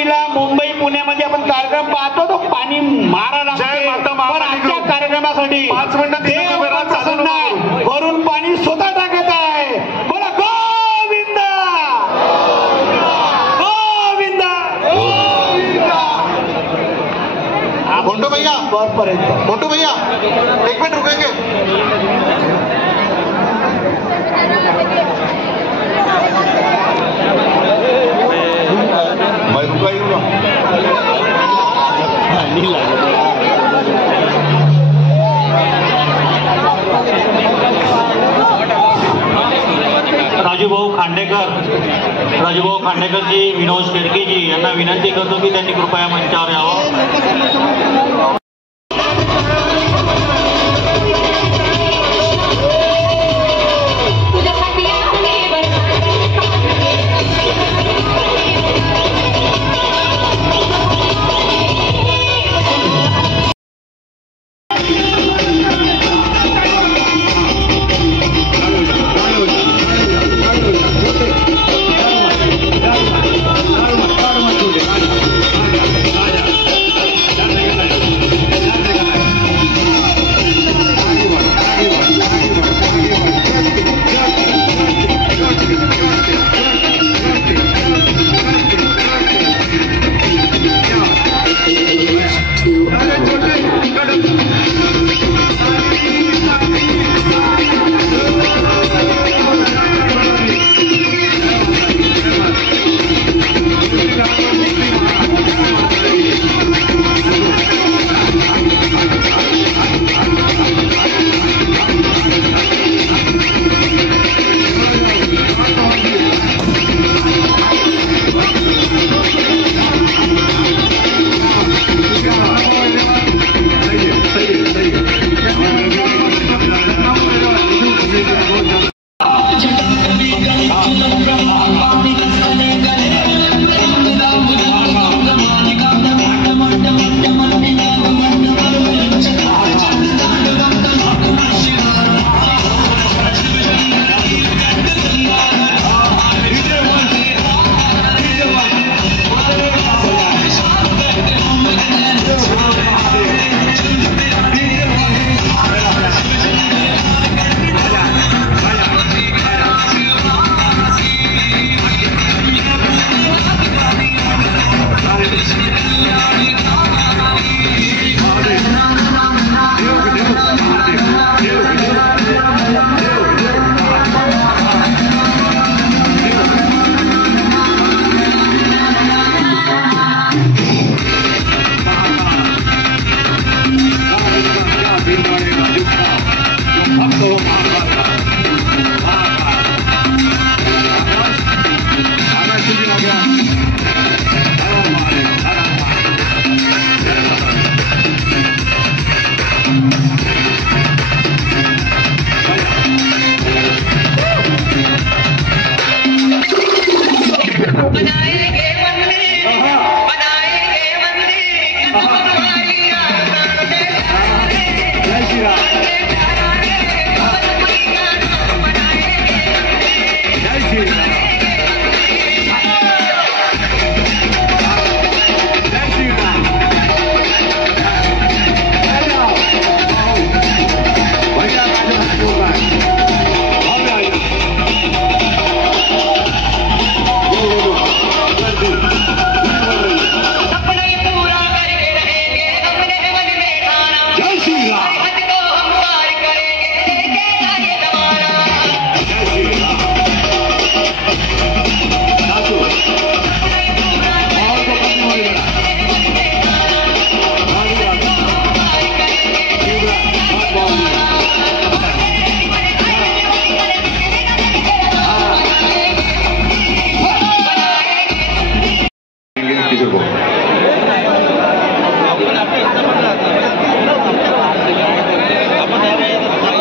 सुरुवातीला मुंबई पुण्यामध्ये आपण कार्यक्रम पाहतो तो पाणी मारा लागते, पण आजच्या कार्यक्रमासाठी 5 मिनिटं वरून पाणी स्वतः टाकत आहे. बोला गोविंद गोविंद. मोंटू भैया, मोंटू भैया 1 मिनट रुकेंगे. मैं रुका ही हूँ. राजूभाऊ खांडेकरजी, विनोद शेळकेजी यांना विनंती करतो की त्यांनी कृपया मंचावर यावं.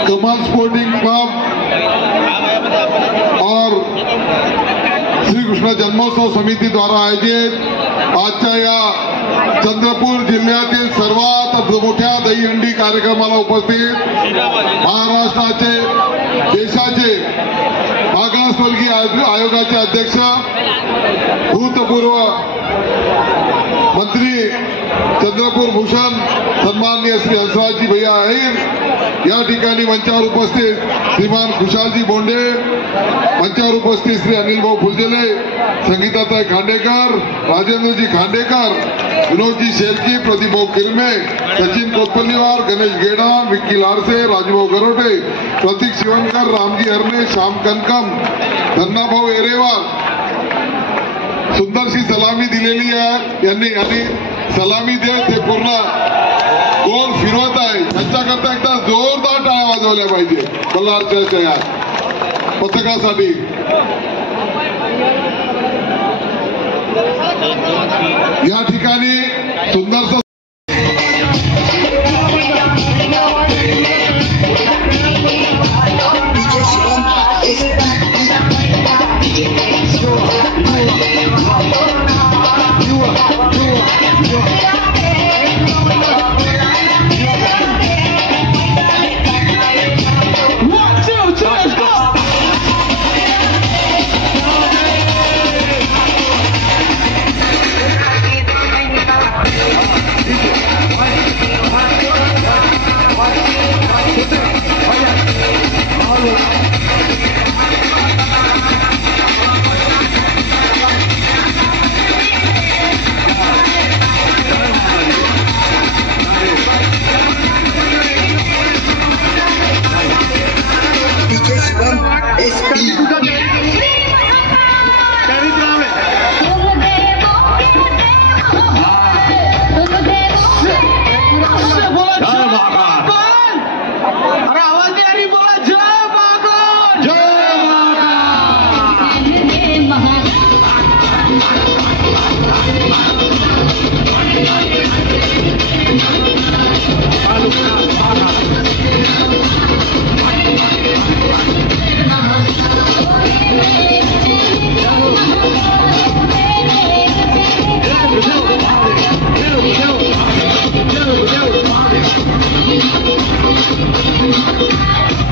कमाल स्पोर्टिंग क्लब और श्री कृष्ण जन्मोत्सव समिति द्वारा आयोजित आजच्या या चंद्रपूर जिल्ह्यातील सर्वात मोठ्या दहीहंडी कार्यक्रमाला उपस्थित महाराष्ट्राचे देशाचे मागासवर्गीय आयोगाचे अध्यक्ष भूतपूर्व मंत्री चंद्रपूर भूषण सन्माननीय श्री हंसराजजी भैया अहिर या ठिकाणी मंचावर उपस्थित श्रीमान खुशालजी बोंडे, मंचावर उपस्थित श्री अनिल भाऊ फुलझेले, संगीताताई खांडेकर, राजेंद्रजी खांडेकर, विनोदजी शेरकी, प्रदीप भाऊ किरमे, सचिन कोतपल्लीवार, गणेश गेडा, विक्की लारसे, राजूभाऊ गरोटे, प्रतीक शिवनकर, रामजी हरणे, श्याम कनकम, धन्नाभाऊ एरेवार सुंदरशी सलामी दिलेली आहे यांनी आणि सलामी देत हे पूर्ण गोल फिरवत आहे. त्यांच्याकरता एकदा जोरदार टाळ्या वाजवल्या पाहिजे बल्लारच्या या पथकासाठी. या ठिकाणी सुंदरसा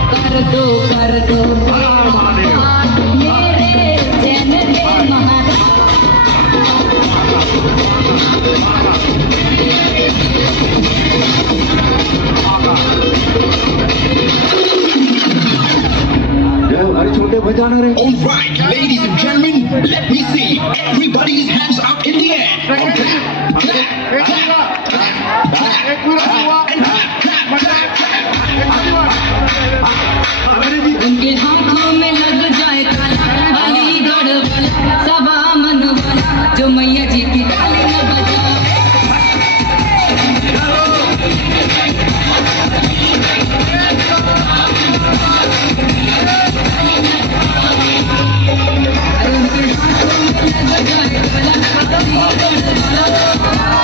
कर दो मेरे जन All right, ladies and gentlemen, let me see everybody's hands up in the air. Clap, clap, clap, clap, clap, clap, clap, and clap, clap, clap, clap. उनके हाथों में लग जाए ताला, अलीगढ़ वाला सबा मन वाला, जो मैया जी की ताली न बजाए। उनके हाथों में लग जाए ताला, अलीगढ़ वाला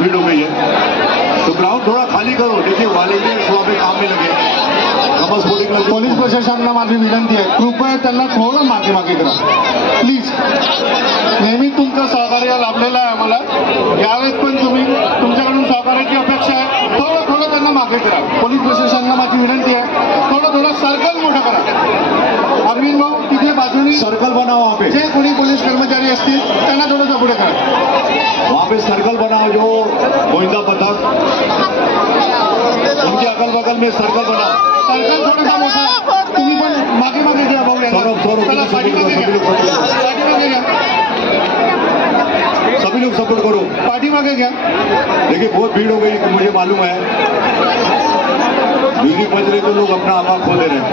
भीड़ हो गई है, तो ग्राउंड थोड़ा खाली करो. देखिए वॉलेंटियर्स वहाँ पे काम में लगे. कमल स्पोर्टिंग क्लब पोलीस प्रशासनाला माझी विनंती आहे, कृपया त्यांना थोडं मागे मागे करा प्लीज. नेहमी तुमचं सहकार्य लाभलेलं आहे आम्हाला, यावेळेस पण तुमच्याकडून सहकार्याची अपेक्षा आहे. थोडं थोडं त्यांना मागे करा. पोलीस प्रशासनाला माझी विनंती आहे, थोडं थोडं सर्कल मोठं करा. अरविंद भाऊ तिथे बाजूनी सर्कल बनाओ. वहाँ पे जे कोणी पोलीस कर्मचारी असतील त्यांना थोडंसं पुढे करा. वहाँ पे सर्कल बनाओ. जो गोविंदा पथक उनके अगल बगल में सर्कल बनाओ. सर्कल थोडासा मोठा, तुम्ही पण मागे मागे घ्या भाऊ. सौरभ सभी लोग सपोर्ट करो. पाठीमागे घ्या. देखिए बहुत भीड़ हो गई, मुझे मालूम है. म्यूजिक बज रहे तो लोग अपना आवाज खोल दे रहे हैं.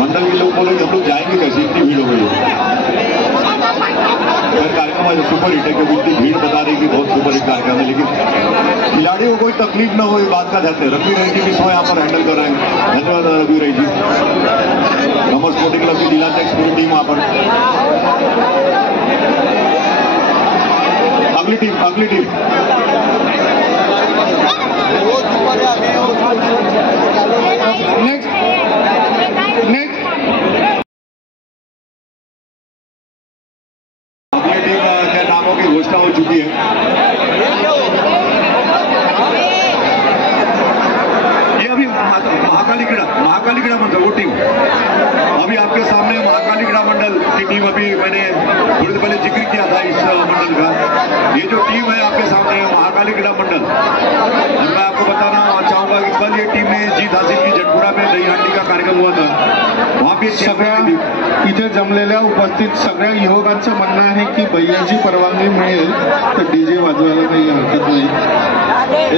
मंडल के लोग बोले हम लोग जाएंगे कैसे, इतनी भीड़ हो गई है. कार्यक्रम आज सुपर हिट है, क्योंकि इतनी भीड़ बता रही कि बहुत सुपर हिट कार्यक्रम है. लेकिन खिलाड़ियों को कोई तकलीफ न हो, इस बात का ध्यान. रवि राय जी भी सो यहाँ पर हैंडल कर रहे हैं. धन्यवाद रवि राय जी. कमल स्पोर्टिंग क्लब की जिलाध्यक्ष पूरी टीम वहाँ पर. अगली टीम नेक्स्ट अगली टीम के नामों की घोषणा हो चुकी है. ये अभी महाकाली क्रीड़ा मंडल वो टीम अभी आपके सामने. महाकाली क्रीड़ा मंडल की टीम अभी मैंने थोड़ी देर पहले जिक्र किया था इस मंडल का. ये जो टीम है आपके सामने है महाकाली क्रीड़ा मंडल. और मैं आपको बताना चाहूंगा कि कल ये टीम ने जीत हासिल की. जटपुरा में दही हंडी का कार्यक्रम हुआ था, वहाँ पे सगळ्या इथे जमलेल्या उपस्थित सगळ्या युवकांचं म्हणणं आहे की भैयाची परवानगी मिळेल तर डीजे वाजवायला काही हरकत नाही.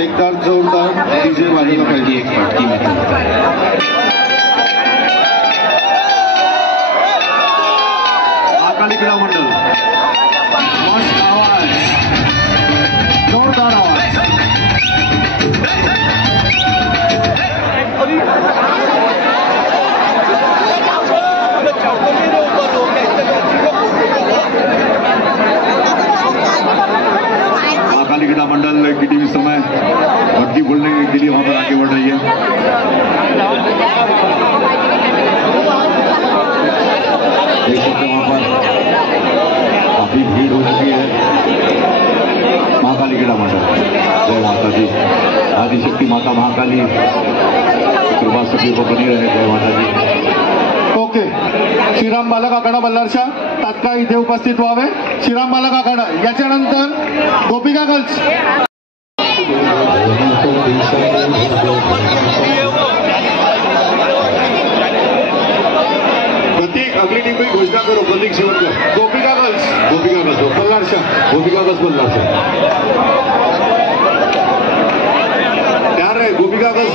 एकदा जोरदार डीजे वाजवायला पाहिजे. एक फटकी महाकाली क्रीड़ा मंडल मस्त आवाज, जोरदार आवाज. महाकाली क्रीड़ा मंडल की टीम इस समय भट्टी बोलने के लिए वहां पर आगे बढ़ रही है. देख सकते हैं वहां पर काफी भीड़ हो चुकी है. महाकाली क्रीड़ा मंडल जय माता दी. आदिशक्ति माता महाकाली कृपा सभी को बनी रहे. जय माता दी. ओके. श्रीराम बालक आखाडा बल्लारशा तात्काळ इथे उपस्थित व्हावे. श्रीराम बालक आखाडा, याच्यानंतर गोपिका गर्ल्स. प्रतीक अगली टीम की घोषणा करो. प्रतीक शिवनकर. गोपिका गर्ल्स बल्लारशा. गोपिका गर्ल्स बल्लारशा तैयार है. गोपिका गर्ल्स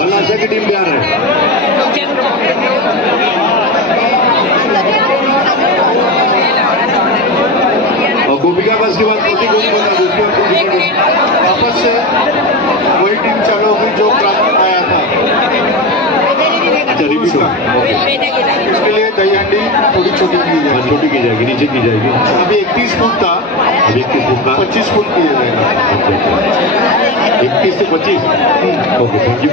बल्लारशा की टीम तैयार है. और गोपिका गर्ल्स के बाद प्रतीक वापस से वही टीम चालू होगी जो क्लास में आया था. अच्छा रिपीट हुआ. इसके लिए दही हंडी थोड़ी छोटी की जाएगी, नीचे की जाएगी. अभी 31 फुट था, 21 फुट का 25 फुट किया जाएगा. 21 से 25. Okay thank you.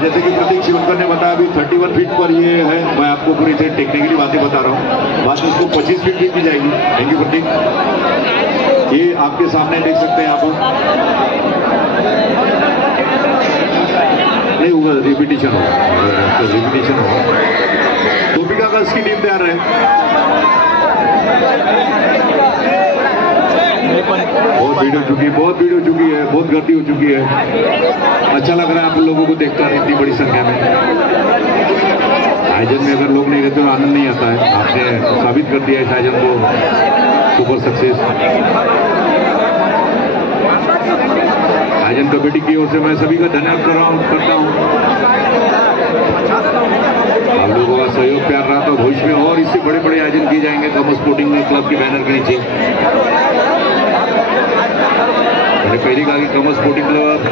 जैसे कि प्रतीक शिवनकर ने बताया अभी 31 फीट पर ये है. मैं आपको पूरी टेक्निकली बातें बता रहा हूँ. बाद में उसको 25 फीट भी की जाएगी. थैंक यू प्रतीक. ये आपके सामने देख सकते हैं आप. नहीं होगा रिपीटिशन होगा. गोपिका गर्ल्स की टीम तैयार है. बहुत भीड़ हो चुकी है, बहुत गर्दी हो चुकी है. अच्छा लग रहा है आप लोगों को देखकर इतनी बड़ी संख्या में. आयोजन में अगर लोग नहीं रहते तो आनंद नहीं आता है. आपने साबित कर दिया इस आयोजन को सुपर सक्सेस. आयोजन कमेटी की ओर से मैं सभी का धन्यवाद करता हूँ. आप लोगों का सहयोग प्यार रहा तो भविष्य में और इससे बड़े बड़े आयोजन किए जाएंगे कमल स्पोर्टिंग क्लब के बैनर के नीचे. मैंने पहले कहा कि कमल स्पोर्टिंग क्लब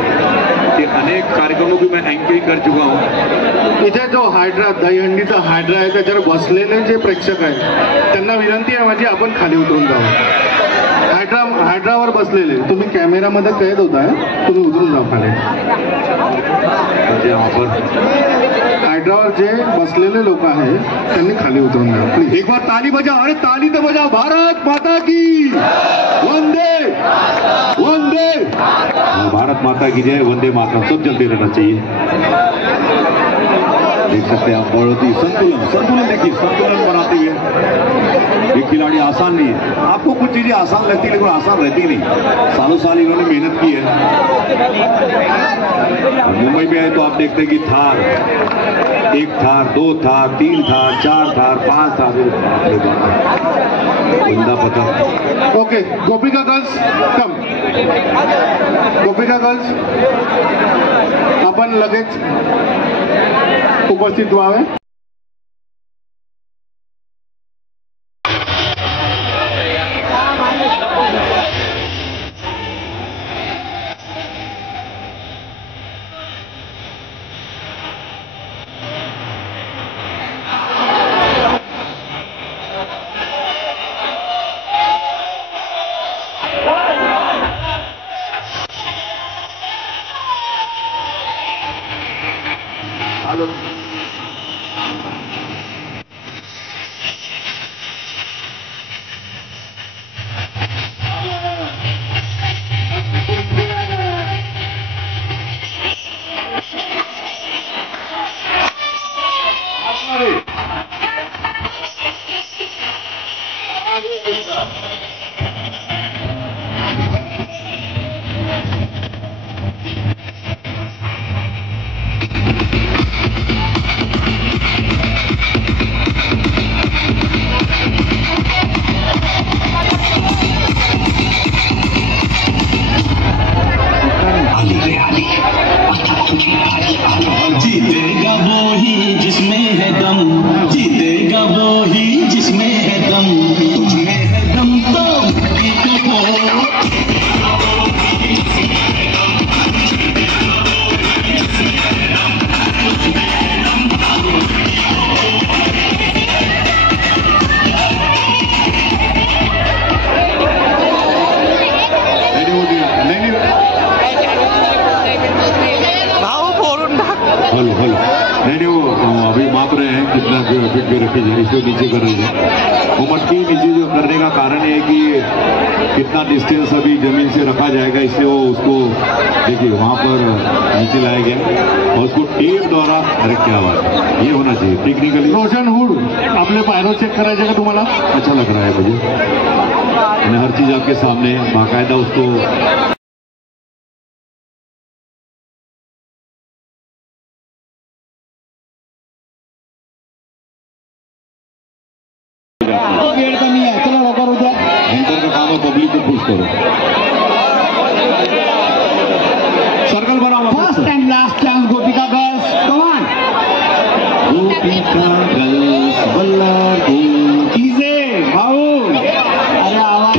के अनेक कार्यक्रमों की मैं एंकरिंग कर चुका हूँ. इथे जो हायड्रा दहीहंडीचा हायड्रा आहे त्याच्यावर बसलेले जे प्रेक्षक आहेत त्यांना विनंती आहे माझी, आपण खाली उतरून जावं. हायड्रावर बसलेले तुम्ही कॅमेरामध्ये कैद होताय, तुम्ही उतरून जा खाली. हायड्रावर जे बसलेले लोक आहेत त्यांनी खाली उतरून जा प्लीज. एक बार ताली बजाओ, अरे ताली तो बजाओ. भारत माता की वंदे वंदे. भारत माता की जय, वंदे मातरम. सब चलते रहना चाहिए. देख सकते हैं आप बहुत ही संतुलन देखिए, संतुलन बनाते हुए. ये खिलाड़ी आसान नहीं है. आपको कुछ चीजें आसान लगती है लेकिन आसान रहती नहीं. सालों साल इन्होंने मेहनत की है. मुंबई में है तो आप देखते हैं कि थार, 1 थार, 2 थार, 3 थार, 4 थार, 5 थार. बंदा पता. ओके, गोपिका गर्ल्स कम. गोपिका गर्ल्स आपण लगेच उपस्थित व्हावे. जीतेगा वो ही जिसमें है दम, जीतेगा वो ही जिसमें है दम. तुझमें है दम तो मिट्टी को हेलो नहीं वो अभी माप रहे हैं कितना फिट पे रखी जाए, इसको नीचे कर रही है. वो मटकी नीचे जो करने का कारण है कि कितना डिस्टेंस अभी जमीन से रखा जाएगा, इसलिए वो उसको देखिए वहाँ पर नीचे लाया गया और उसको टेप द्वारा. अरे क्या बात है, ये होना चाहिए टेक्निकली. रोशन हुड आपले पायरो चेक करायचे का तुम्हाला? अच्छा लग रहा है मुझे. हर चीज आपके सामने बाकायदा उसको वेळ कमी आहे, चला लवकर उद्या. एंकर का काम है पब्लिक को खुश करो. सर्कल बनाओ. First and last chance Gopika girls, come on. Gopika girls Ballarpur. इजे भाऊ, अरे आवाज.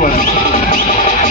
वारी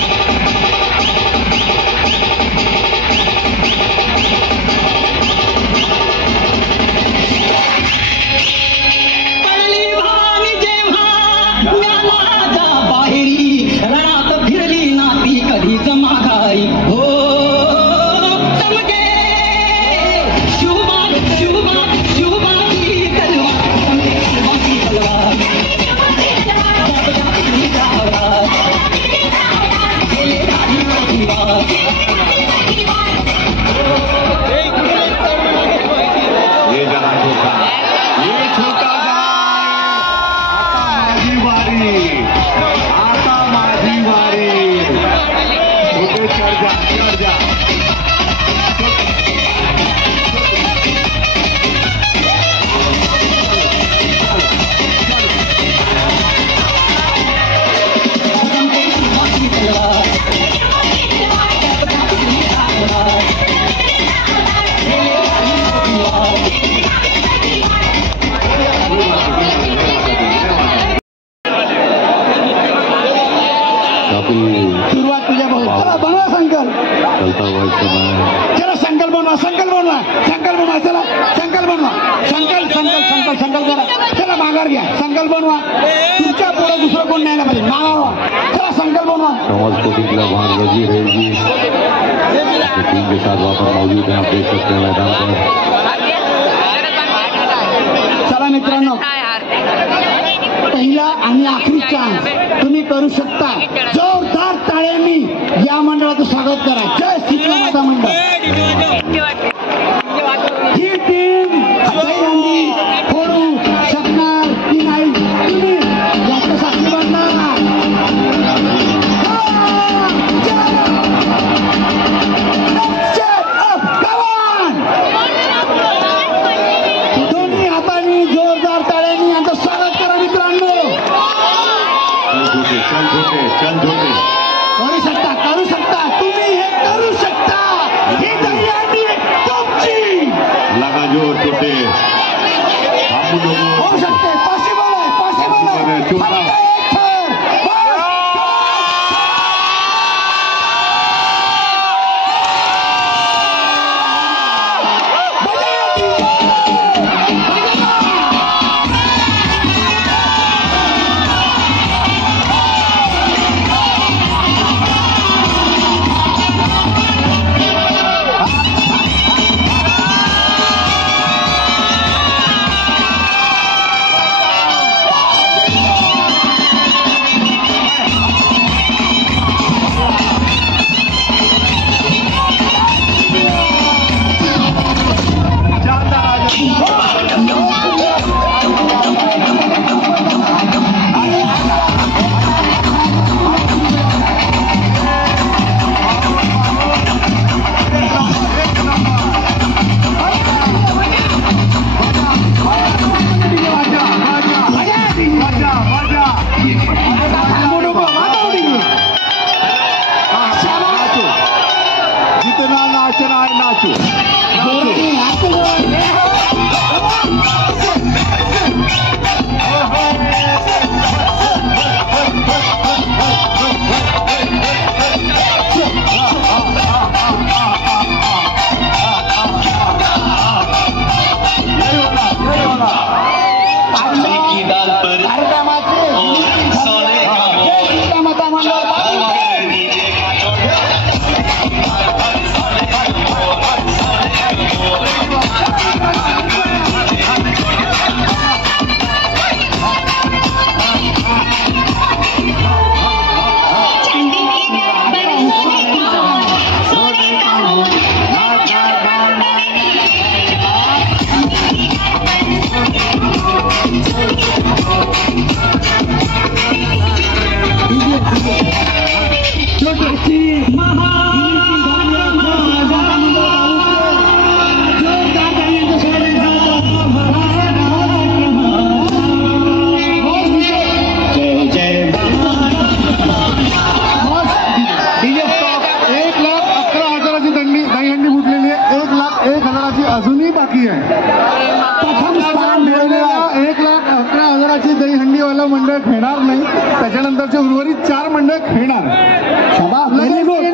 सुरुवात तुझ्या भाऊ चला बनवा संकल्प चला संकल्प बनवा चला संकल्प बनवा संकल्प करा चला माघार घ्या संकल्प बनवा तुमच्या पुढे दुसरं कोण नाही पाहिजे माघार चला संकल्प बनवा समाज को वहां लगी रहेगी टीम के साथ वहां पर मौजूद है आप देख सकते हैं मैदान पर चला मित्रांनो पहिला आणि आखरी चान्स तुम्ही करू शकता जोरदार टाळ्यांनी या मंडळाचं स्वागत करा जय श्री माता मंडळ ही टीम दहीहंडी फोडू शकणार की नाही तुम्ही याच्या साक्षी बनणार दोन्ही हातांनी जोरदार टाळ्यांनी यांचं स्वागत करा मित्रांनो करू शकता तुम्ही हे करू शकता ही दहीहंडी तुमची लगा जोर छोटे होऊ शकते पॉसिबल आहे अजूनही बाकी आहे. प्रथम स्थान मिळवलेला 1,11,000ची दहीहंडीवाला मंडळ घेणार नाही. त्याच्यानंतरचे उर्वरित 4 मंडळ खेळणार. Very good.